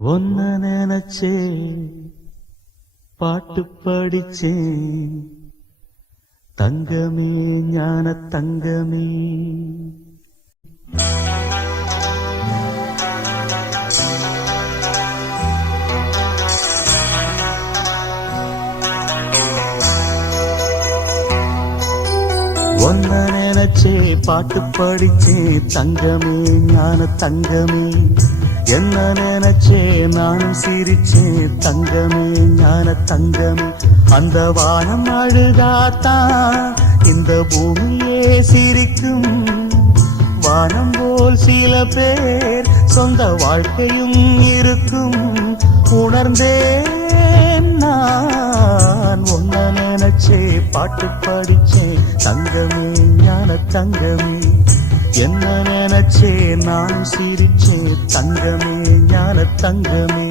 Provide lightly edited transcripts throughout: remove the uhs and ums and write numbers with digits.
ஒன்ன நினைச்சே பாட்டு படிச்சேன் தங்கமே ஞான தங்கமே. ஒன்ன நினைச்சே பாட்டு படிச்சேன் தங்கமே ஞான தங்கமே. என்ன நினைச்சே நானும் சிரிச்சேன் தங்கமே ஞான தங்கமே. அந்த வானம் அழுதாத்தான் இந்த பூமியே சிரிக்கும். வானம் போல் சில பேர் சொந்த வாழ்க்கையும் இருக்கும். உணர்ந்தேன் நான் ஒன்ன நினைச்சே பாட்டு படிச்சேன் தங்கமே ஞான தங்கமே. என்ன நினைச்சே நான் சிரிச்சே தங்கமே ஞான தங்கமே.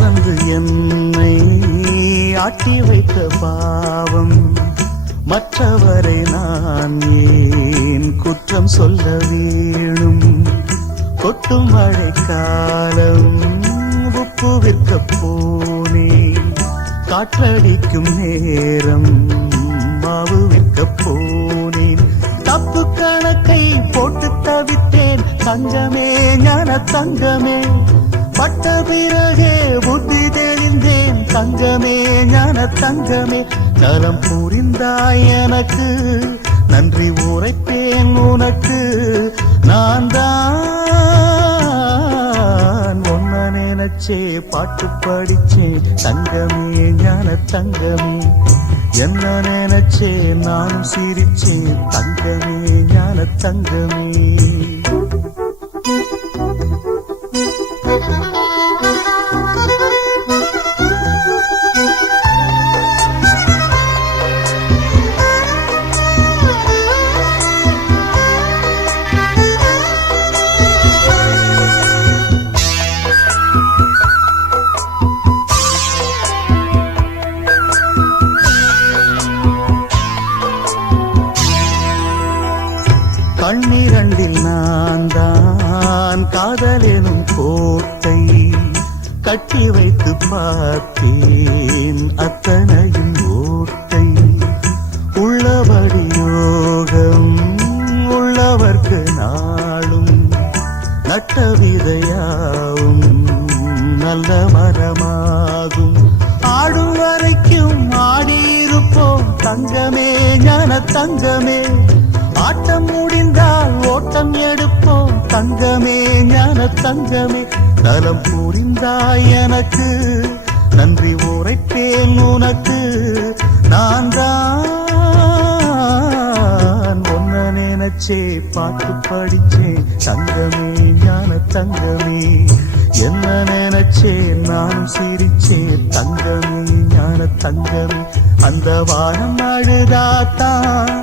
வந்து என்னை ஆட்டி வைத்த பாவம் மற்றவரை நான் ஏன் குற்றம் சொல்ல வேணும். கொட்டும் மழை காலம் உப்பு விற்க போனே. காற்றடிக்கும் நேரம் மாவு விற்க போனேன். தப்பு கணக்கை போட்டு தவித்தேன் தங்கமே ஞான தங்கமே. பட்ட பிறகே புத்தி தெளிந்தேன் தங்கமே ஞான தங்கமே. நலம் புரிந்தாய் எனக்கு நன்றி உரைப்பேன் உனக்கு. நான் தான் ஒன்ன நினைச்சே பாட்டு படிச்சேன் தங்கமே ஞான தங்கமே. என்ன நினைச்சே நானும் சிரிச்சேன் தங்கமே ஞான தங்கமே. கண்ணிரண்டில் நான் தான் காதலெனும் கோட்டை கட்டி வைத்து பார்த்தேன் அத்தனையும் ஓட்டை. உள்ளபடி யோகம் உள்ளவர்க்கு நாளும் நட்ட விதையாவும் நல்ல மரமாகும். ஆடும் வரைக்கும் ஆடியிருப்போம் தங்கமே ஞான தங்கமே. ஆட்டம் முடிந்தால் ஓட்டம் எடுப்போம் தங்கமே ஞான தங்கமே. நலம் புரிந்தாய் எனக்கு நன்றி உரைப்பேன் உனக்கு. நான் தான் ஒன்ன நினைச்சே பாட்டு படிச்சேன் தங்கமே ஞான தங்கமே. என்ன நினைச்சே நான் சிரிச்சே தங்கமே ஞான தங்கமே. அந்த வானம் அழுதாத்தான்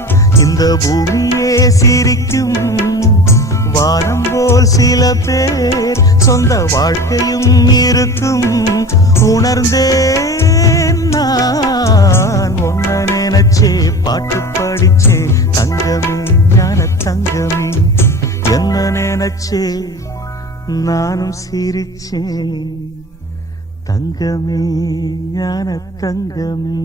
இந்த பூமியே சிரிக்கும். வானம் போல் சில பேர் சொந்த வாழ்க்கையும் இருக்கும். உணர்ந்தேன் நான் ஒன்ன நினைச்சே பாட்டு படிச்சே தங்கமே ஞான தங்கமே. என்ன நினைச்சே நானும் சிரிச்சேன் தங்கமே ஞான தங்கமே.